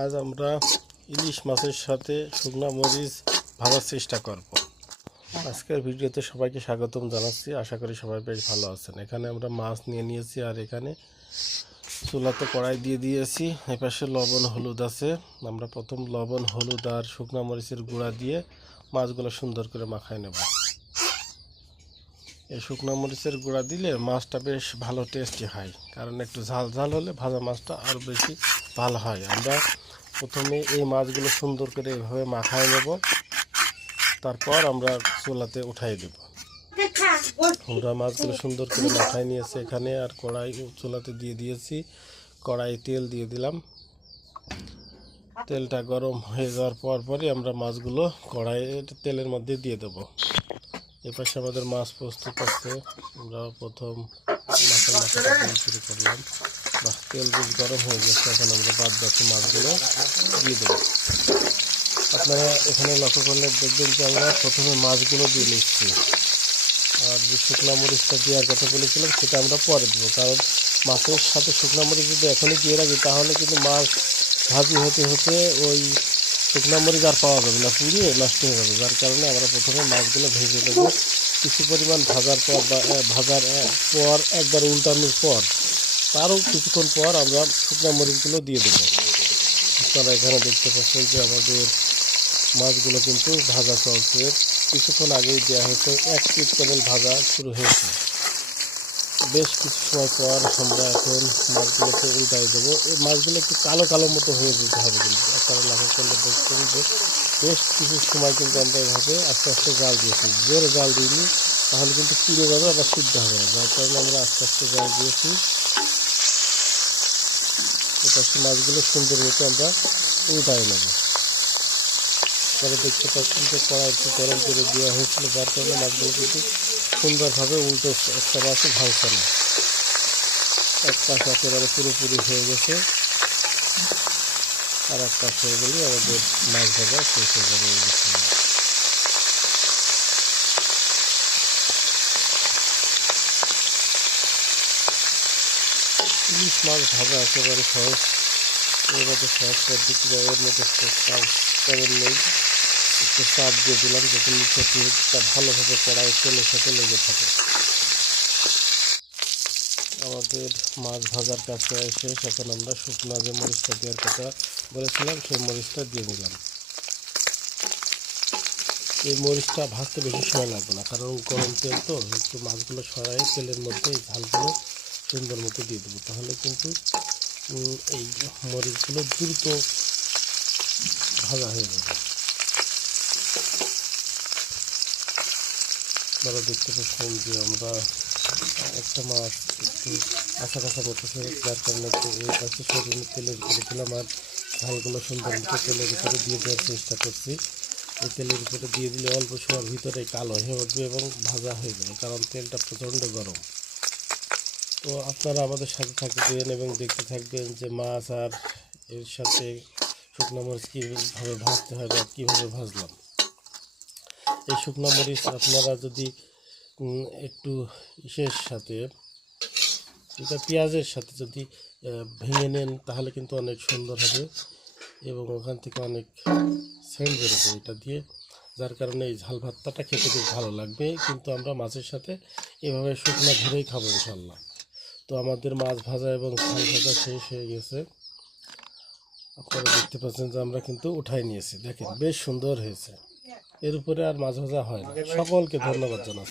আজ আমরা ইলিশ মাছের সাথে শুকনা মরিচ ভাজার চেষ্টা করব। আজকের ভিডিওতে সবাইকে স্বাগতম জানাচ্ছি। আশা করি সবাই বেশ ভালো আছেন। এখানে আমরা মাছ নিয়ে নিয়েছি, আর এখানে চুলাতে কড়াই দিয়ে দিয়েছি। এপাশে লবণ হলুদ আছে। আমরা প্রথম লবণ হলুদ আর শুকনা মরিচের গুঁড়া দিয়ে মাছগুলো সুন্দর করে মাখায় নেব। এই শুকনা মরিচের গুঁড়া দিলে মাছটা বেশ ভালো টেস্টি হয়, কারণ একটু ঝাল ঝাল হলে ভাজা মাছটা আরও বেশি ভালো হয়। আমরা প্রথমে এই মাছগুলো সুন্দর করে এভাবে মাখায় নেব, তারপর আমরা চুলাতে উঠাই দেব। আমরা মাছগুলো সুন্দর করে মাখায় নিয়েছি এখানে, আর কড়াই চুলাতে দিয়ে দিয়েছি। কড়াই তেল দিয়ে দিলাম। তেলটা গরম হয়ে যাওয়ার পরই আমরা মাছগুলো কড়াইয়ের তেলের মধ্যে দিয়ে দেব। এপাশে আমাদের মাছ প্রস্তুত আছে। আমরা প্রথম মাছের মাথাটা দিয়ে শুরু করলাম। তেল বেশ গরম হয়ে গেছে, এখন আমরা বাদ বাকি মাছগুলো দিয়ে দেবো। আপনারা এখানে লক্ষ্য করলে দেখবেন যে আমরা প্রথমে মাছগুলো দিয়ে নিচ্ছি, আর যে শুকনা মরিচটা দেওয়ার কথা বলেছিলাম সেটা আমরা পরে দেবো। কারণ মাছের সাথে শুকনা মরিচ যদি এখনই দিয়ে রাখি, তাহলে কিন্তু মাছ ভাজি হতে হতে ওই শুকনা মরিচ আর পাওয়া যাবে না, পুড়িয়ে নষ্ট হয়ে যাবে। যার কারণে আমরা প্রথমে মাছগুলো ভেজে নেবো। কিছু পরিমাণ ভাজার পর একবার উল্টানোর পর তারও কিছুক্ষণ পর আমরা শুকনা মরিচগুলো দিয়ে দেবো। আপনারা এখানে দেখতে পাচ্ছেন যে আমাদের মাছগুলো কিন্তু ভাজা চলছে। কিছুক্ষণ আগেই দেওয়া হয়েছে, 1 পিট কেবল ভাজা শুরু হয়েছে। বেশ কিছু সময় পর আমরা এখন মাছগুলোকে উল্টাই দেবো। এই মাছগুলো একটু কালো কালো মতো হয়ে যেতে হবে, কিন্তু আপনারা লক্ষ্য করলে দেখছেন যে বেশ কিছু সময় কিন্তু আমরা এভাবে আস্তে আস্তে জাল দিয়েছি। জোরে জাল দিইনি, তাহলে কিন্তু পুড়ে যাবে, আবার সিদ্ধ হবে না। যার কারণে আমরা আস্তে আস্তে জাল দিয়েছি। এপাশে মাছগুলো সুন্দর মতো আমরা উল্টাই নেব। পরে দেখতে পাচ্ছেন যে কড়াই একটু গরম করে দেওয়া হয়েছিল, যার কারণে মাছগুলো কিন্তু সুন্দরভাবে উল্টো একটা মাছও ভাঙছে না। এক পাশ একেবারে পুরোপুরি হয়ে গেছে, আর এক পাশ হয়ে গেলে আমাদের মাছ ভাজা শেষ হয়ে যাবে। ইলিশ মাছ ভাজা একেবারে সহজ। এর মধ্যে সহজ পদ্ধতি বা এর মধ্যে তেমন নেই। একটু চাপ দিয়ে দিলাম যাতে নিচে টিউবটা ভালোভাবে কড়াই তেলের সাথে লেগে থাকে। আমাদের মাছ ভাজার কাছে শেষ। এখন আমরা শুকনো যে মরিচটা দেওয়ার কথা বলেছিলাম সেই মরিচটা দিয়ে দিলাম। এই মরিচটা ভাজতে বেশি সময় লাগবে না, কারণ গরম তেল তো। একটু মাছগুলো সরাই তেলের মধ্যে এই ঝালগুলো সুন্দর মতো দিয়ে দেবো, তাহলে কিন্তু এই মরিচগুলো দ্রুত ভাজা হয়ে যাবে। আপনারা দেখতে পাচ্ছেন যে আমরা একটা মাছ একটু আশা মতো, যার কারণে এই পাশে সরিয়ে তেলের উপরে দিলাম, আর ঝালগুলো সুন্দর মতো তেলের উপরে দিয়ে দেওয়ার চেষ্টা করছি। এই তেলের উপরে দিয়ে দিলে অল্প সময়ের ভিতরে কালো হয়ে উঠবে এবং ভাজা হয়ে যাবে, কারণ তেলটা প্রচণ্ড গরম। তো আপনারা আমাদের সাথে থাকবেন এবং দেখতে থাকবেন যে মাছ আর এর সাথে শুকনো মরিচ কীভাবে ভাজতে হয় বা কীভাবে ভাজলাম। এই শুকনো মরিচ আপনারা যদি একটু ইসের সাথে, এটা পেঁয়াজের সাথে যদি ভেঙে নেন, তাহলে কিন্তু অনেক সুন্দর হবে এবং ওখান থেকে অনেক সেন্ট বেরোবে এটা দিয়ে। যার কারণে এই ঝাল ভাতটা খেতে খুব ভালো লাগবে। কিন্তু আমরা মাছের সাথে এভাবে শুকনো ধরেই খাবো ইনশাল্লাহ। তো আমাদের মাছ ভাজা এবং ঝাল ভাজা শেষ হয়ে গেছে। আপনারা দেখতে পাচ্ছেন যে আমরা কিন্তু উঠাই নিয়েছি। দেখেন বেশ সুন্দর হয়েছে। এর উপরে আর মাছ ভাজা হয় না। সকলকে ধন্যবাদ জানাচ্ছি।